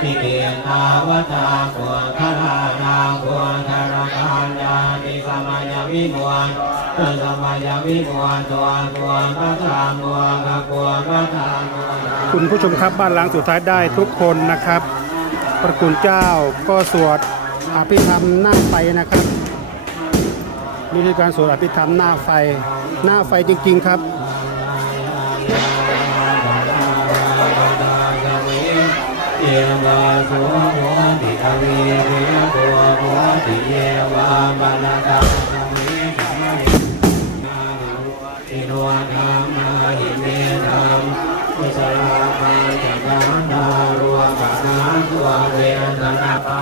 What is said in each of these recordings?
ปิเกตาวตาปวดคารานาปวดคารการยาติสมัยวิมวนสมัยวิมวนตัวตัวพระธรรมตัวกปวดพระธรรมคุณผู้ชมครับบ้านหลังสุดท้ายได้ทุกคนนะครับ พระคุณเจ้าก็สวดอภิธรรมหน้าไฟนะครับนี่คือการสวดอภิธรรมหน้าไฟ หน้าไฟจริง ๆ ครับ ยวาสุโหติอวีเวตัวโหติเยวาบาลตาสมิสัมมินาอิโนธรรมาหิเมธรรมวิสลาภาจักรนารัวกนาตัวเวทนาปา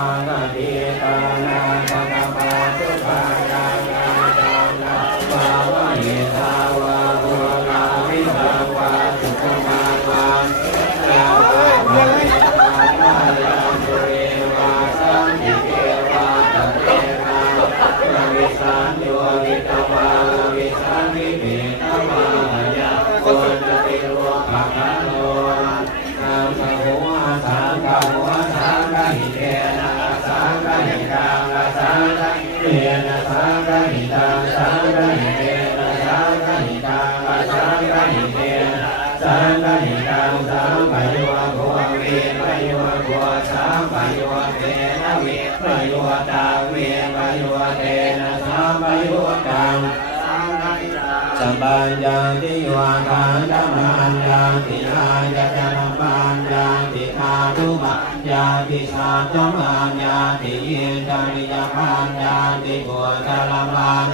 สัมปัญญาติโยคันธมันยาติอาญาจนปัญญาติคาทุมัญาติสาจมัญญาติอินทริยปัญญาติบุตรมัน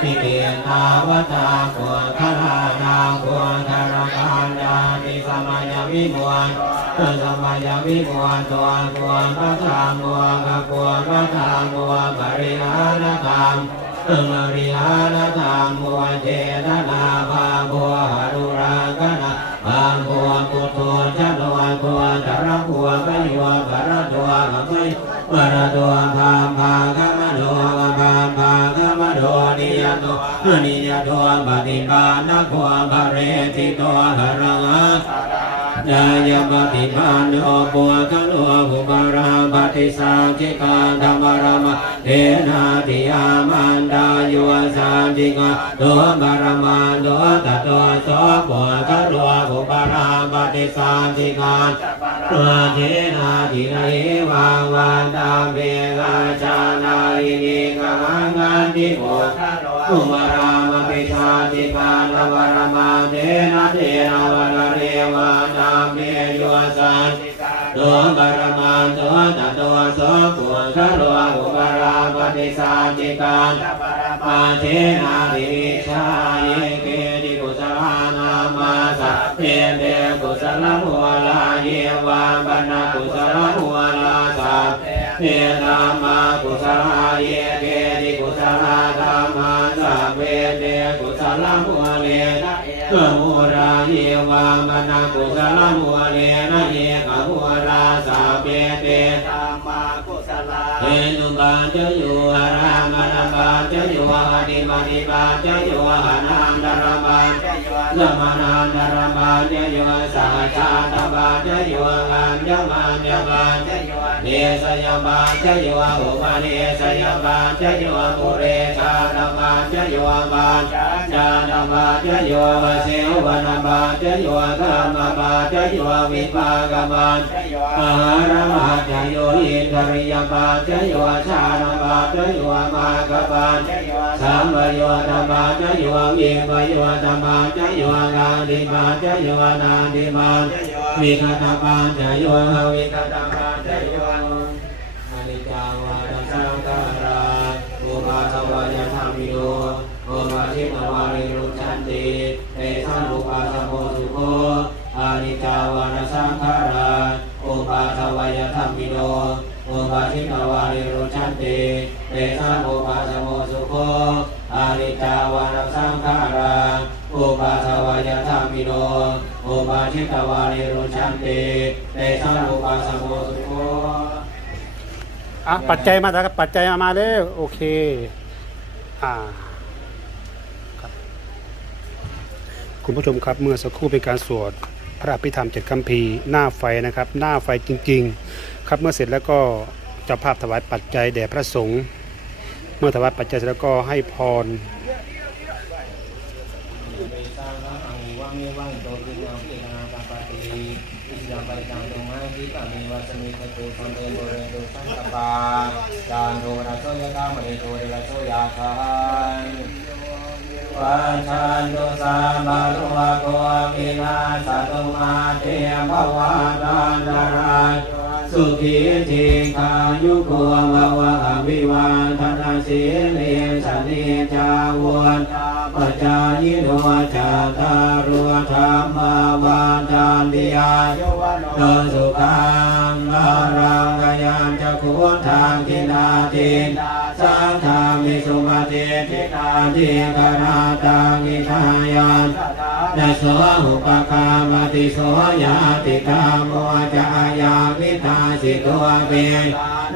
ปิเกตาวตาปุคารานาปุคารการญาติสมัยวิมวนสมัยวิมวนตัวตัวพระธรรมตัวกปวดพระธรรมตัวปริหารธรรม มาริหารธรรมมัวเจตนาภาบัวหรุรังกนะภาบัวปุตโตจันวบัวตระบัวปยัวปรตัวมะไม่ปรตัวภาภาคมโนภาภาคมโนนิยโตนิยโตปฏิปานโคภเรติโตหรัง ยายปฏิปันโนปุถะโนภุปาราปฏิสังจิกาธรรมรามเทนาติยามันดาโยสันติกาโตบารมาโตตะโตโสปุถะโนภุปาราปฏิสังจิกาตัวเทนาตินาเอวังวันตาเบกาชานาอินิกังกันติโมภุปารามปิชาติกาธรรมรมาเทนะเทนะวันเรวาน ตัวบารมาตัวตะตัวโสปุชะโลอุปราปฏิสัจจิการมาเทนาดิวิชาเยเกติกุสลานามาสัพเพเดกุสลหัวลาเยวาบรรณกุสลหัวลาสัพเพนามากุสลาเยเกติกุสลาธรรมาสัพเพเดกุสลหัวเลนะเอมุราเยวามนากุสลมัวเลนะเยก เอนุบาจโยอารามนาบาจโยอดิมาดิบาจโยอนันดารบาจยมานันดารบาจโยสาชาตบาจโยอัญญมันยบาจเนสยบาจโยอุปเนสยบาจโยปุเรชาตบาจโยบาจจาตบาจโยวเสวนาบาจโยธรรมบาจโยวิปากบาจมหารมาจโยอินท ริยปาจโยชาณปาจโยมากปาจโยสัมปโยธรรมาจโยวิปโยธรรมาจโยกาดิมาจโยนาดิมาวิคตปาจโยวิคตปาจโยอนิจาวาตสังขาราอุปาทวายธรรมิโยโอภาชิตวาริรุชันติเตสังอุปาสโมสุโคอานิจาวาตสังขารา ปาทวายธรรมิโนโอปาทิตวาริโรชันติเตสะโอปาสโมสุโคอาริจาวานสังขาราโอปาทวายธรรมิโนโอปาทิตวาริโรชันติเตสะโอปาสโมสุโคอะปัจจัยมาแล้วครับปัจจัยมาเลยโอเค อ่าครับคุณผู้ชมครับเมื่อสักครู่เป็นการสวด พระอภิธรรมเจ็ดคัมภีร์หน้าไฟนะครับ หน้าไฟจริง ๆ ครับเมื่อเสร็จแล้วก็เจ้าภาพถวายปัจจัยแด่พระสงฆ์เมื่อถวายปัจจัยเสร็จแล้วก็ให้พรวังมีวังโตกินยัพิจารณาตาปฏิอิสยังไปจังตรงไม้ที่ปามเรโทระโสยกามเอโทเรโสยาคาน ปัชันตุสามารุวะโกวินาสตุมาเตภวะตานตรายสุขีทีขายุโกภวะอภิวาทนาสีเลสเนจาวนปัจจายิโนจาตารวธรรมวาจานติยายุวันโนสุขังอารา ทางกินาติสังฆามิสุมาเตตินาทิกราตังอิทายานนะโสหุปคามติโสยาติกามโมจายามิทาสิตัวเป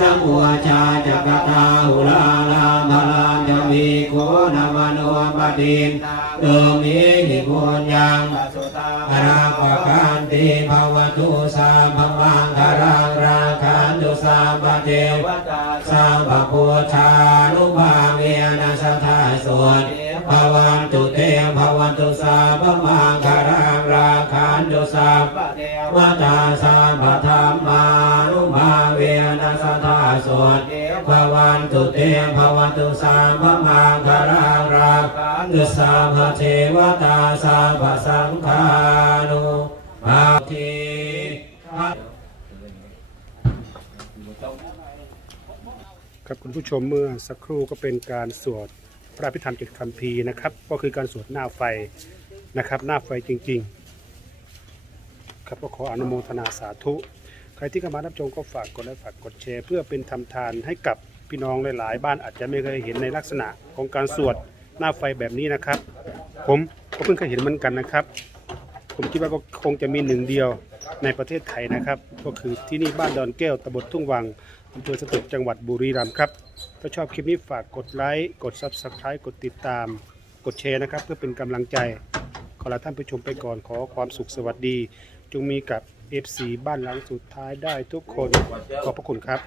นังอุชาจักตาหุลาลาภลันจะมีโคนามโนปตินโดมิหิปุญญังอราปกันติภาวตุสาภมังคารังราคันตุ สาปเทวตาสาภพุทธานุภาเวนัสทาสวดภวันตุเตภวันตุสาภมังคารังราคันตุสาปเทวตาสาภธรรมานุภาเวนัสทาสวดภวันตุเตภวันตุสาภมังคารังราคันตุสาภเทวตาสาภสังฆานุภาเท ครับคุณผู้ชมเมื่อสักครู่ก็เป็นการสวดพระอภิธรรมเจ็ดคัมภีร์นะครับ ก็คือการสวดหน้าไฟนะครับ หน้าไฟจริง ๆ ครับก็ขออนุโมทนาสาธุ ใครที่เข้ามารับชมก็ฝากกดไลค์ฝากกดแชร์ เพื่อเป็นทำทานให้กับพี่น้องหลาย ๆ บ้านอาจจะไม่เคยเห็นในลักษณะของการสวดหน้าไฟแบบนี้นะครับ ผมก็เพิ่งเคยเห็นเหมือนกันนะครับ ผมคิดว่าก็คงจะมีหนึ่งเดียวในประเทศไทยนะครับ ก็คือที่นี่บ้านดอนแก้วตำบลทุ่งวัง อำเภอสตึกจังหวัดบุรีรัมย์ครับ ถ้าชอบคลิปนี้ฝากกดไลค์ กด Subscribe กดติดตาม กดแชร์นะครับ เพื่อเป็นกำลังใจ ขอลาท่านผู้ชมไปก่อนขอความสุขสวัสดี จงมีกับ FC บ้านหลังสุดท้ายได้ทุกคน ขอบพระคุณครับ